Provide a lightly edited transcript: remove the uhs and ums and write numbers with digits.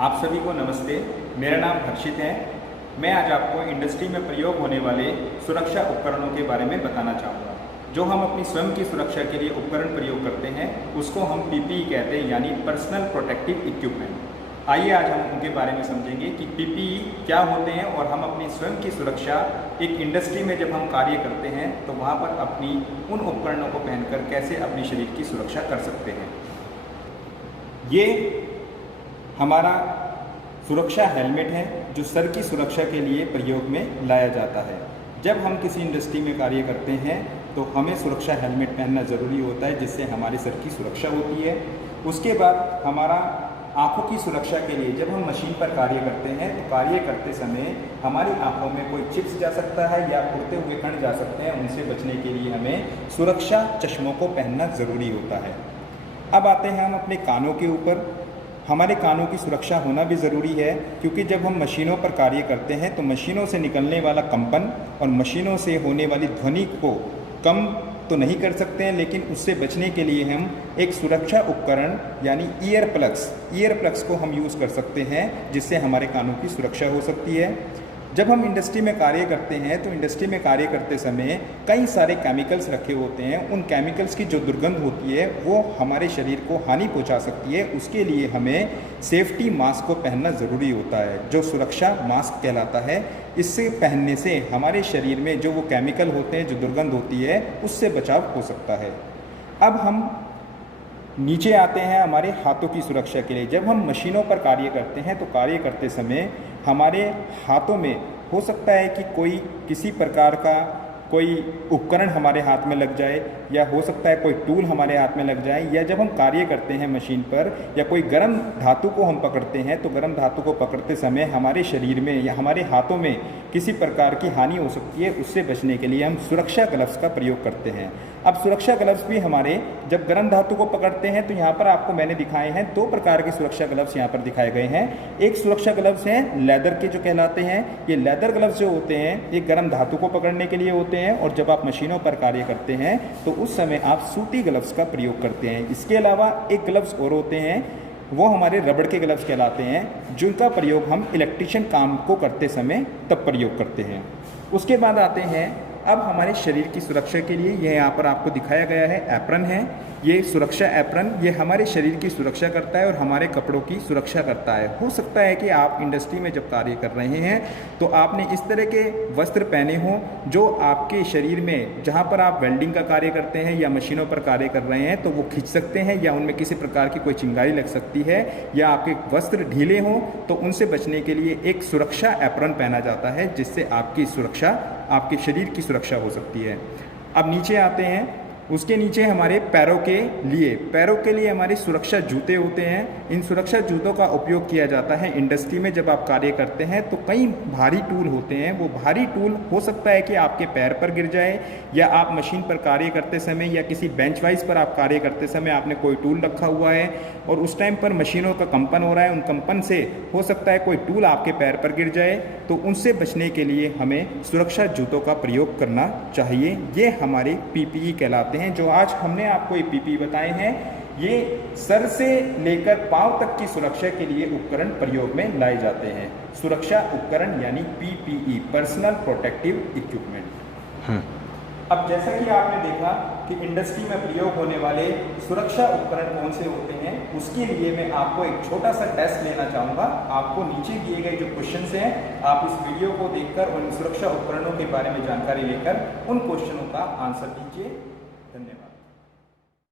आप सभी को नमस्ते। मेरा नाम हर्षित है। मैं आज आपको इंडस्ट्री में प्रयोग होने वाले सुरक्षा उपकरणों के बारे में बताना चाहूँगा। जो हम अपनी स्वयं की सुरक्षा के लिए उपकरण प्रयोग करते हैं उसको हम पीपीई कहते हैं, यानी पर्सनल प्रोटेक्टिव इक्विपमेंट। आइए आज हम उनके बारे में समझेंगे कि पीपीई क्या होते हैं और हम अपनी स्वयं की सुरक्षा एक इंडस्ट्री में जब हम कार्य करते हैं तो वहाँ पर अपनी उन उपकरणों को पहनकर कैसे अपने शरीर की सुरक्षा कर सकते हैं। ये हमारा सुरक्षा हेलमेट है जो सर की सुरक्षा के लिए प्रयोग में लाया जाता है। जब हम किसी इंडस्ट्री में कार्य करते हैं तो हमें सुरक्षा हेलमेट पहनना ज़रूरी होता है, जिससे हमारे सर की सुरक्षा होती है। उसके बाद हमारा आँखों की सुरक्षा के लिए जब हम मशीन पर कार्य करते हैं तो कार्य करते समय हमारी आँखों में कोई चिप्स जा सकता है या उड़ते हुए कण जा सकते हैं, उनसे बचने के लिए हमें सुरक्षा चश्मों को पहनना ज़रूरी होता है। अब आते हैं हम अपने कानों के ऊपर। हमारे कानों की सुरक्षा होना भी ज़रूरी है, क्योंकि जब हम मशीनों पर कार्य करते हैं तो मशीनों से निकलने वाला कंपन और मशीनों से होने वाली ध्वनि को कम तो नहीं कर सकते हैं, लेकिन उससे बचने के लिए हम एक सुरक्षा उपकरण यानी ईयर प्लग्स को हम यूज़ कर सकते हैं, जिससे हमारे कानों की सुरक्षा हो सकती है। जब हम इंडस्ट्री में कार्य करते हैं तो इंडस्ट्री में कार्य करते समय कई सारे केमिकल्स रखे होते हैं। उन केमिकल्स की जो दुर्गंध होती है वो हमारे शरीर को हानि पहुंचा सकती है। उसके लिए हमें सेफ्टी मास्क को पहनना ज़रूरी होता है, जो सुरक्षा मास्क कहलाता है। इससे पहनने से हमारे शरीर में जो वो केमिकल होते हैं, जो दुर्गंध होती है, उससे बचाव हो सकता है। अब हम नीचे आते हैं हमारे हाथों की सुरक्षा के लिए। जब हम मशीनों पर कार्य करते हैं तो कार्य करते समय हमारे हाथों में हो सकता है कि कोई किसी प्रकार का कोई उपकरण हमारे हाथ में लग जाए, या हो सकता है कोई टूल हमारे हाथ में लग जाए, या जब हम कार्य करते हैं मशीन पर या कोई गर्म धातु को हम पकड़ते हैं तो गर्म धातु को पकड़ते समय हमारे शरीर में या हमारे हाथों में किसी प्रकार की हानि हो सकती है। उससे बचने के लिए हम सुरक्षा ग्लव्स का प्रयोग करते हैं। अब सुरक्षा ग्लव्स भी हमारे जब गर्म धातु को पकड़ते हैं तो यहाँ पर आपको मैंने दिखाए हैं दो प्रकार के सुरक्षा ग्लव्स यहाँ पर दिखाए गए हैं। एक सुरक्षा ग्लव्स हैं लेदर के जो कहलाते हैं। ये लेदर ग्लव्स जो होते हैं ये गर्म धातु को पकड़ने के लिए होते हैं, और जब आप मशीनों पर कार्य करते हैं तो उस समय आप सूती ग्लव्स का प्रयोग करते हैं। इसके अलावा एक ग्लव्स और होते हैं, वो हमारे रबड़ के ग्लव्स कहलाते हैं, जिनका प्रयोग हम इलेक्ट्रिशियन काम को करते समय तब प्रयोग करते हैं। उसके बाद आते हैं अब हमारे शरीर की सुरक्षा के लिए, यह यहाँ पर आपको दिखाया गया है एप्रन है। ये सुरक्षा एप्रन ये हमारे शरीर की सुरक्षा करता है और हमारे कपड़ों की सुरक्षा करता है। हो सकता है कि आप इंडस्ट्री में जब कार्य कर रहे हैं तो आपने इस तरह के वस्त्र पहने हों जो आपके शरीर में, जहाँ पर आप वेल्डिंग का कार्य करते हैं या मशीनों पर कार्य कर रहे हैं, तो वो खिंच सकते हैं या उनमें किसी प्रकार की कोई चिंगारी लग सकती है, या आपके वस्त्र ढीले हों तो उनसे बचने के लिए एक सुरक्षा एप्रन पहना जाता है, जिससे आपकी सुरक्षा, आपके शरीर की सुरक्षा हो सकती है। अब नीचे आते हैं, उसके नीचे हमारे पैरों के लिए हमारे सुरक्षा जूते होते हैं। इन सुरक्षा जूतों का उपयोग किया जाता है इंडस्ट्री में। जब आप कार्य करते हैं तो कई भारी टूल होते हैं, वो भारी टूल हो सकता है कि आपके पैर पर गिर जाए, या आप मशीन पर कार्य करते समय या किसी बेंच वाइज पर आप कार्य करते समय आपने कोई टूल रखा हुआ है और उस टाइम पर मशीनों का कंपन हो रहा है, उन कंपन से हो सकता है कोई टूल आपके पैर पर गिर जाए, तो उनसे बचने के लिए हमें सुरक्षा जूतों का प्रयोग करना चाहिए। ये हमारे पीपीई कहलाते हैं। जो आज हमने आपको ये पीपीई बताए हैं, ये सर से लेकर पांव तक की सुरक्षा के लिए उपकरण प्रयोग में लाए जाते हैं। सुरक्षा उपकरण यानी पीपीई, पर्सनल प्रोटेक्टिव इक्विपमेंट। अब जैसा कि आपने देखा कि इंडस्ट्री में प्रयोग होने वाले सुरक्षा उपकरण कौन से होते हैं, उसके लिए मैं आपको एक छोटा सा टेस्ट लेना चाहूँगा। आपको नीचे दिए गए जो क्वेश्चंस हैं, आप इस वीडियो को देखकर उन सुरक्षा उपकरणों के बारे में जानकारी लेकर उन क्वेश्चनों का आंसर दीजिए। धन्यवाद।